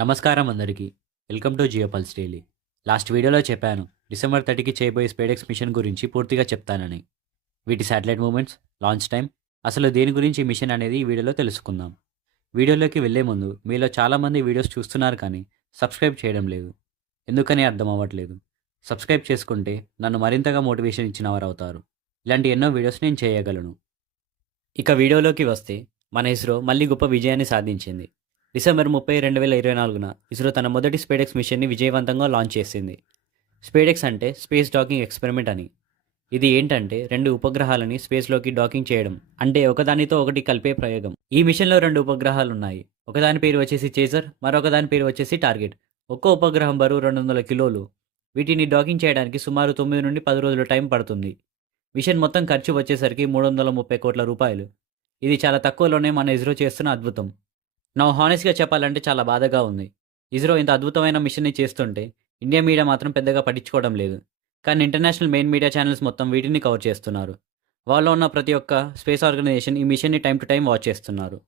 నమస్కారం అందరికీ. Welcome to జియోపల్స్ డైలీ. లాస్ట్ వీడియోలో చెప్పాను డిసెంబర్ థర్టీకి చేయబోయే స్పేడెక్స్ మిషన్ గురించి పూర్తిగా చెప్తానని. వీటి శాటిలైట్ మూమెంట్స్ లాంచ్ టైం అసలు దేని గురించి మిషన్ అనేది ఈ వీడియోలో తెలుసుకుందాం. వీడియోలోకి వెళ్ళే ముందు మీలో చాలామంది వీడియోస్ చూస్తున్నారు కానీ సబ్స్క్రైబ్ చేయడం లేదు. ఎందుకని అర్థం అవ్వట్లేదు? సబ్స్క్రైబ్ చేసుకుంటే నన్ను మరింతగా మోటివేషన్ ఇచ్చిన వారు అవుతారు ఇలాంటి ఎన్నో వీడియోస్ నేను చేయగలను. ఇక వీడియోలోకి వస్తే మన ఇస్రో మళ్ళీ గొప్ప విజయాన్ని సాధించింది. డిసెంబర్ ముప్పై రెండు వేల ఇరవై నాలుగున ఇస్రో తన మొదటి స్పేడెక్స్ మిషన్ని విజయవంతంగా లాంచ్ చేసింది. స్పేడెక్స్ అంటే స్పేస్ డాకింగ్ ఎక్స్పెరిమెంట్ అని. ఇది ఏంటంటే రెండు ఉపగ్రహాలని స్పేస్లోకి డాకింగ్ చేయడం అంటే ఒకదానితో ఒకటి కలిపే ప్రయోగం. ఈ మిషన్లో రెండు ఉపగ్రహాలు ఉన్నాయి ఒకదాని పేరు వచ్చేసి చేజర్ మరొకదాని పేరు వచ్చేసి టార్గెట్. ఒక్కో ఉపగ్రహం బరువు రెండు వందల కిలోలు. వీటిని డాకింగ్ చేయడానికి సుమారు తొమ్మిది నుండి పది రోజుల టైం పడుతుంది. మిషన్ మొత్తం ఖర్చు వచ్చేసరికి మూడు వందల ముప్పై కోట్ల రూపాయలు. ఇది చాలా తక్కువలోనే మన ఇస్రో చేస్తున్న అద్భుతం. నా హానెస్ట్గా చెప్పాలంటే చాలా బాధగా ఉంది. ఇస్రో ఇంత అద్భుతమైన మిషన్ని చేస్తుంటే ఇండియా మీడియా మాత్రం పెద్దగా పట్టించుకోవడం లేదు. కానీ ఇంటర్నేషనల్ మెయిన్ మీడియా ఛానల్స్ మొత్తం వీటిని కవర్ చేస్తున్నారు. వాళ్ళలో ఉన్న ప్రతి ఒక్క స్పేస్ ఆర్గనైజేషన్ ఈ మిషన్ని టైం టు టైం వాచ్ చేస్తున్నారు.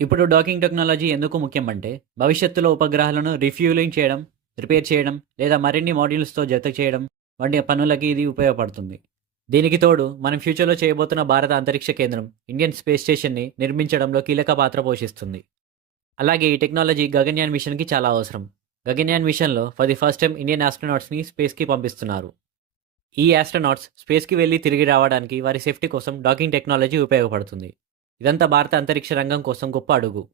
ఇప్పుడు డాకింగ్ టెక్నాలజీ ఎందుకు ముఖ్యం అంటే భవిష్యత్తులో ఉపగ్రహాలను రిఫ్యూలింగ్ చేయడం రిపేర్ చేయడం లేదా మరిన్ని మాడ్యూల్స్తో జత చేయడం వంటి పనులకి ఇది ఉపయోగపడుతుంది. దీనికి తోడు మనం ఫ్యూచర్లో చేయబోతున్న భారత అంతరిక్ష కేంద్రం ఇండియన్ స్పేస్ స్టేషన్ని నిర్మించడంలో కీలక పాత్ర పోషిస్తుంది. అలాగే ఈ టెక్నాలజీ గగన్యాన్ మిషన్కి చాలా అవసరం. గగన్యాన్ మిషన్లో for the first time Indian ఆస్ట్రోనాట్స్ని స్పేస్కి పంపిస్తున్నారు. ఈ ఆస్ట్రోనాట్స్ స్పేస్కి వెళ్ళి తిరిగి రావడానికి వారి సేఫ్టీ కోసం డాకింగ్ టెక్నాలజీ ఉపయోగపడుతుంది. ఇదంతా భారత అంతరిక్ష రంగం కోసం గొప్ప అడుగు.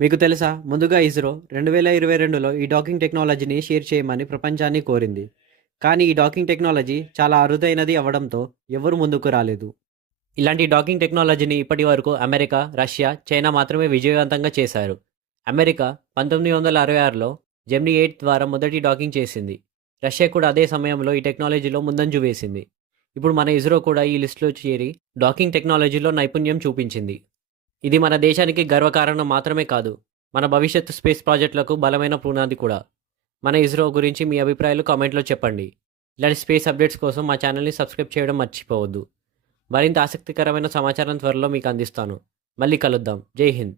మీకు తెలుసా? ముందుగా ఇస్రో రెండు వేల ఇరవై రెండులో ఈ డాకింగ్ టెక్నాలజీని షేర్ చేయమని ప్రపంచాన్ని కోరింది. కానీ ఈ డాకింగ్ టెక్నాలజీ చాలా అరుదైనది అవ్వడంతో ఎవరు ముందుకు రాలేదు. ఇలాంటి డాకింగ్ టెక్నాలజీని ఇప్పటి వరకు అమెరికా రష్యా చైనా మాత్రమే విజయవంతంగా చేశారు. అమెరికా పంతొమ్మిది వందల అరవై ఆరులో జెమ్ని ఎయిట్ ద్వారా మొదటి డాకింగ్ చేసింది. రష్యా కూడా అదే సమయంలో ఈ టెక్నాలజీలో ముందంజు వేసింది. ఇప్పుడు మన ఇస్రో కూడా ఈ లిస్టులో చేరి డాకింగ్ టెక్నాలజీలో నైపుణ్యం చూపించింది. ఇది మన దేశానికి గర్వకారణం మాత్రమే కాదు మన భవిష్యత్తు స్పేస్ ప్రాజెక్టులకు బలమైన పునాది కూడా. మన ఇస్రో గురించి మీ అభిప్రాయాలు కామెంట్లో చెప్పండి. ఇలాంటి స్పేస్ అప్డేట్స్ కోసం మా ఛానల్ని సబ్స్క్రైబ్ చేయడం మర్చిపోవద్దు. మరింత ఆసక్తికరమైన సమాచారం త్వరలో మీకు అందిస్తాను. మళ్ళీ కలుద్దాం. జై హింద్.